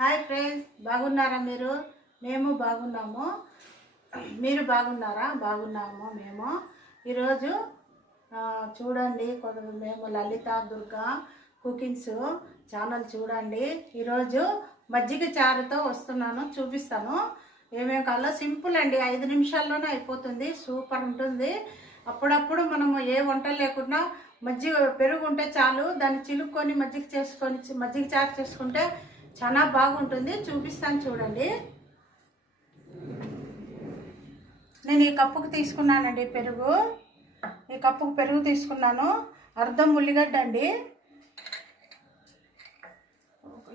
Hi friends, బాగున్నారా మీరు? మేము బాగున్నాము. మీరు బాగున్నారా? బాగున్నాము మేము. ఈరోజు చూడండి, మేము లలిత దుర్గా కుకింగ్స్ ఛానల్ చూడండి. ఈరోజు మజ్జిగ చారుతో వస్తున్నాను, చూపిస్తాను. ఏమేమి కావాలో సింపుల్ అండి, 5 నిమిషాల్లోనే అయిపోతుంది. సూపర్ ఉంటుంది. అప్పుడప్పుడు మనము ఏ వంట లేకుండా మజ్జిగ పెరుగు ఉంటే చాలు, దాన్ని చిలుక్కొని మజ్జిగ చారు చేసుకుంటే చాలా బాగుంటుంది. చూపిస్తాను చూడండి. నేను ఈ కప్పుకు తీసుకున్నానండి పెరుగు. ఈ కప్పుకు పెరుగు తీసుకున్నాను. అర్ధం ఉల్లిగడ్డ అండి.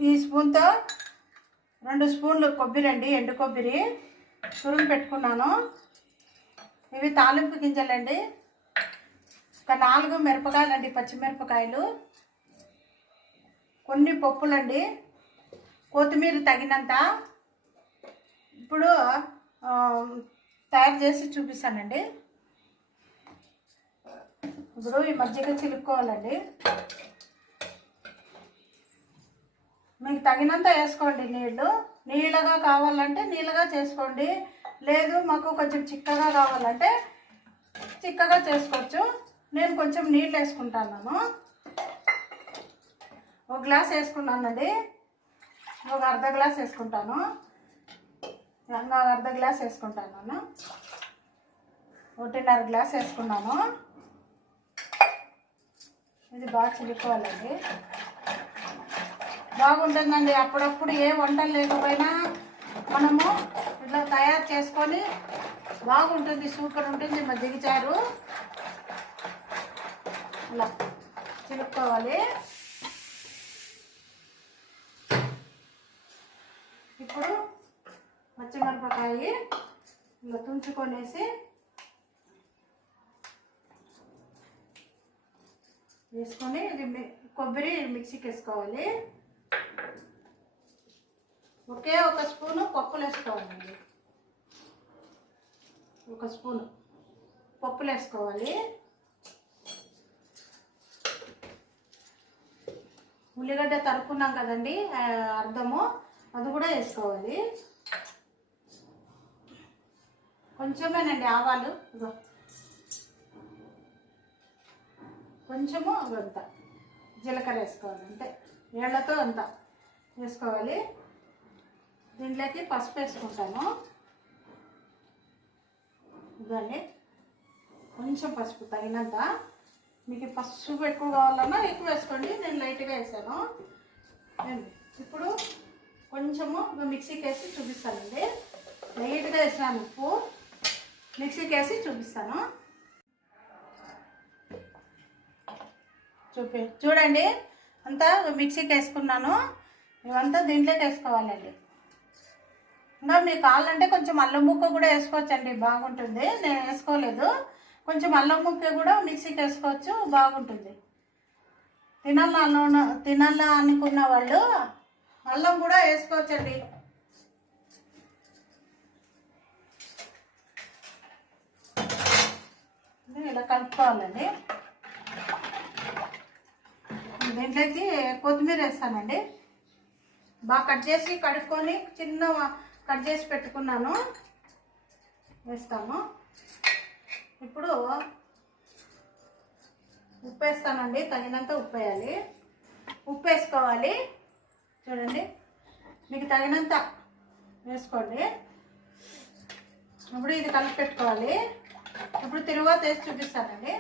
ఈ స్పూన్తో 2 స్పూన్లు కొబ్బరి అండి, ఎండు కొబ్బరి తురుము పెట్టుకున్నాను. ఇవి తాలింపు గింజలండి. ఒక 4 మిరపకాయలండి, పచ్చిమిరపకాయలు, కొన్ని పప్పులండి, కొత్తిమీర తగినంత. ఇప్పుడు తయారు చేసి చూపిస్తానండి. ఇప్పుడు ఈ మజ్జిగ చిలుక్కోవాలండి. మీకు తగినంత వేసుకోండి నీళ్ళు. నీళ్ళగా కావాలంటే నీళ్ళగా చేసుకోండి, లేదు మాకు కొంచెం చిక్కగా కావాలంటే చిక్కగా చేసుకోవచ్చు. నేను కొంచెం నీళ్ళు వేసుకుంటాను. 1 గ్లాస్ వేసుకున్నానండి. ఒక అర్ధ గ్లాస్ వేసుకుంటాను. ఇంకా అర్ధ గ్లాస్ వేసుకుంటాను. 1.5 గ్లాస్ వేసుకున్నాను. ఇది బాగా చిలుక్కోవాలండి. బాగుంటుందండి. అప్పుడప్పుడు ఏ వంటలు లేకపోయినా మనము ఇట్లా తయారు చేసుకొని బాగుంటుంది, సూపర్ ఉంటుంది మజ్జిగ చారు. ఇలా చిలుక్కోవాలి. ఇప్పుడు పచ్చిమిరపకాయ ఇలా తుంచుకొనేసి వేసుకొని ఇది కొబ్బరి మిక్సీకి వేసుకోవాలి. ఒకే 1 స్పూను పప్పులు వేసుకోవాలండి. 1 స్పూను పప్పులు వేసుకోవాలి. ఉల్లిగడ్డ తరుక్కున్నాం కదండి, అర్ధము, అది కూడా వేసుకోవాలి. కొంచెమేనండి ఆవాలు, కొంచెము అంత జీలకర్ర వేసుకోవాలి, అంతే. నీళ్ళతో అంత వేసుకోవాలి. దీంట్లోకి పసుపు వేసుకుంటాను. ఇదండి, కొంచెం పసుపు తగినంత. మీకు పసుపు ఎక్కువ కావాలన్నా ఎక్కువ వేసుకోండి, నేను లైట్గా వేసాను. ఇప్పుడు కొంచెము మిక్సీకి వేసి చూపిస్తానండి. లైట్గా వేసాను ఉప్పు, మిక్సీకి వేసి చూపిస్తాను. చూడండి, అంతా మిక్సీకి వేసుకున్నాను. ఇవంతా దీంట్లోకి వేసుకోవాలండి. ఇంకా మీకు కావాలంటే కొంచెం అల్లం ముక్క కూడా వేసుకోవచ్చండి, బాగుంటుంది. నేను వేసుకోలేదు. కొంచెం అల్లం ముక్క కూడా మిక్సీకి వేసుకోవచ్చు, బాగుంటుంది. తినాలా అనుకున్న వాళ్ళు అల్లం కూడా వేసుకోవచ్చండి. ఇలా కలుపుకోవాలండి. దీంట్లోకి కొత్తిమీర వేస్తానండి. బాగా కట్ చేసి కడుక్కొని చిన్న కట్ చేసి పెట్టుకున్నాను, వేస్తాను. ఇప్పుడు ఉప్పు వేస్తానండి, తగినంత ఉప్పు వేయాలి. ఉప్పు వేసుకోవాలి. చూడండి, మీకు తగినంత వేసుకోండి. ఇప్పుడు ఇది కలిపి పెట్టుకోవాలి. ఇప్పుడు తిరువాత వేసి చూపిస్తానండి.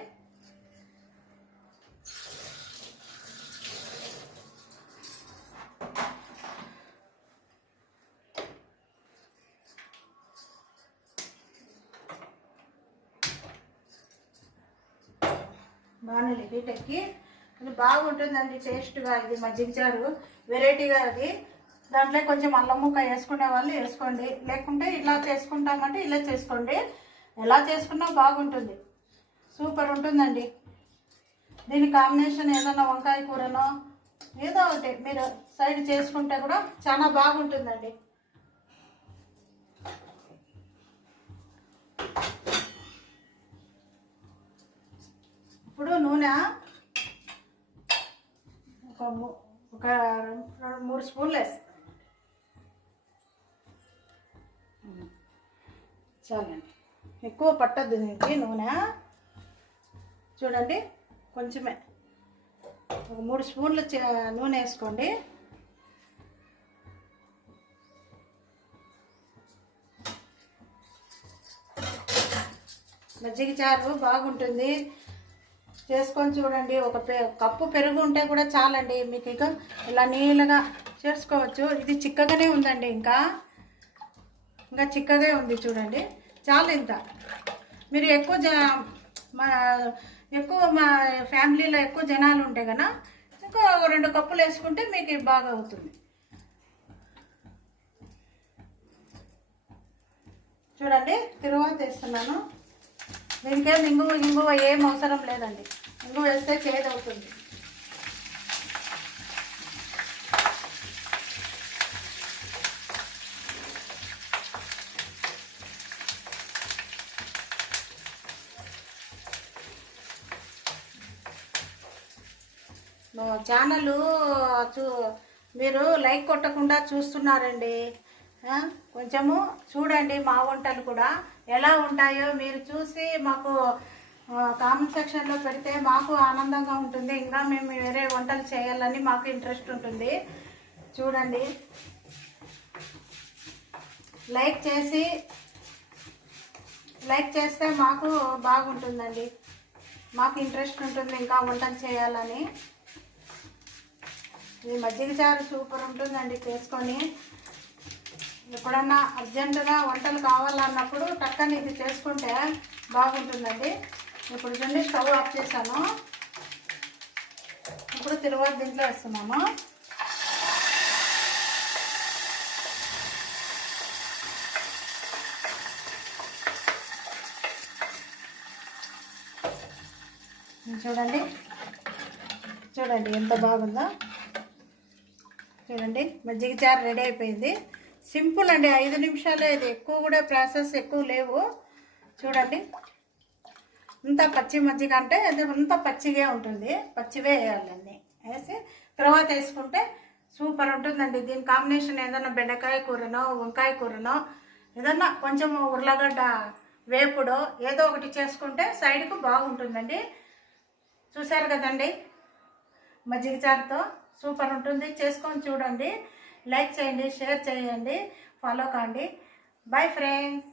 బాగా హీట్ ఎక్కి ఇది బాగుంటుందండి, టేస్ట్గా. ఇది మజ్జిగ చారు వెరైటీగా. అది దాంట్లో కొంచెం అల్లం ముక్క వేసుకునే వాళ్ళు వేసుకోండి, లేకుంటే ఇలా చేసుకుంటామంటే ఇలా చేసుకోండి. ఎలా చేసుకున్నా బాగుంటుంది, సూపర్ ఉంటుందండి. దీని కాంబినేషన్ ఏదైనా వంకాయ కూరనో ఏదో ఒకటి మీరు సైడ్ చేసుకుంటే కూడా చాలా బాగుంటుందండి. ఇప్పుడు నూనె ఒక 3 స్పూన్లు వేస్తాను. చాలండి, ఎక్కువ పట్టద్దు దీనికి నూనె. చూడండి, కొంచెమే ఒక 3 స్పూన్లు నూనె వేసుకోండి. మజ్జిగ చారు బాగుంటుంది, చేసుకొని చూడండి. ఒక కప్పు పెరుగు ఉంటే కూడా చాలండి మీకు. ఇక ఇలా నీళ్ళగా చేసుకోవచ్చు. ఇది చిక్కగానే ఉందండి, ఇంకా చిక్కగా ఉంది చూడండి. చాలు ఇంత. మీరు మా ఫ్యామిలీలో ఎక్కువ జనాలు ఉంటే కనుక ఇంకో 2 కప్పులు వేసుకుంటే మీకు బాగా అవుతుంది. చూడండి, తిరువాత వేస్తున్నాను. దీనికేం ఇంగువ ఏం అవసరం లేదండి. ఇంగువ వేస్తే చేదు అవుతుంది. ఛానల్ మీరు లైక్ కొట్టకుండా చూస్తున్నారండి. కొంచెము చూడండి, మా వంటలు కూడా ఎలా ఉంటాయో మీరు చూసి మాకు కామెంట్ సెక్షన్లో పెడితే మాకు ఆనందంగా ఉంటుంది. ఇంకా మేము వేరే వంటలు చేయాలని మాకు ఇంట్రెస్ట్ ఉంటుంది. చూడండి, లైక్ చేస్తే మాకు బాగుంటుందండి. మాకు ఇంట్రెస్ట్ ఉంటుంది ఇంకా వంటలు చేయాలని. ఇది మజ్జిగ చారు సూపర్ ఉంటుందండి. చేసుకొని ఎప్పుడన్నా అర్జెంటుగా వంటలు కావాలన్నప్పుడు టక్కని ఇది చేసుకుంటే బాగుంటుందండి. ఇప్పుడు చూడండి, స్టవ్ ఆఫ్ చేశాను. ఇప్పుడు తిరువాత దీంట్లో వేస్తున్నాము. చూడండి ఎంత బాగుందో. చూడండి, మజ్జిగ చారు రెడీ అయిపోయింది. సింపుల్ అండి, 5 నిమిషాలే. ఇది ఎక్కువ కూడా ప్రాసెస్ ఎక్కువ లేవు. చూడండి, ఇంత పచ్చి మజ్జిగ అంటే అది అంత పచ్చిగా ఉంటుంది. పచ్చివే వేయాలన్నీ వేసి తర్వాత వేసుకుంటే సూపర్ ఉంటుందండి. దీని కాంబినేషన్ ఏదైనా బెండకాయ కూరనో వంకాయ కూరనో ఏదన్నా కొంచెం ఉర్లగడ్డ వేపుడో ఏదో ఒకటి చేసుకుంటే సైడ్కు బాగుంటుందండి. చూసారు కదండి, మజ్జిగ చారుతో సూపర్ ఉంటుంది. చేసుకొని చూడండి. లైక్ చేయండి, షేర్ చేయండి, ఫాలో కాండి. Bye friends.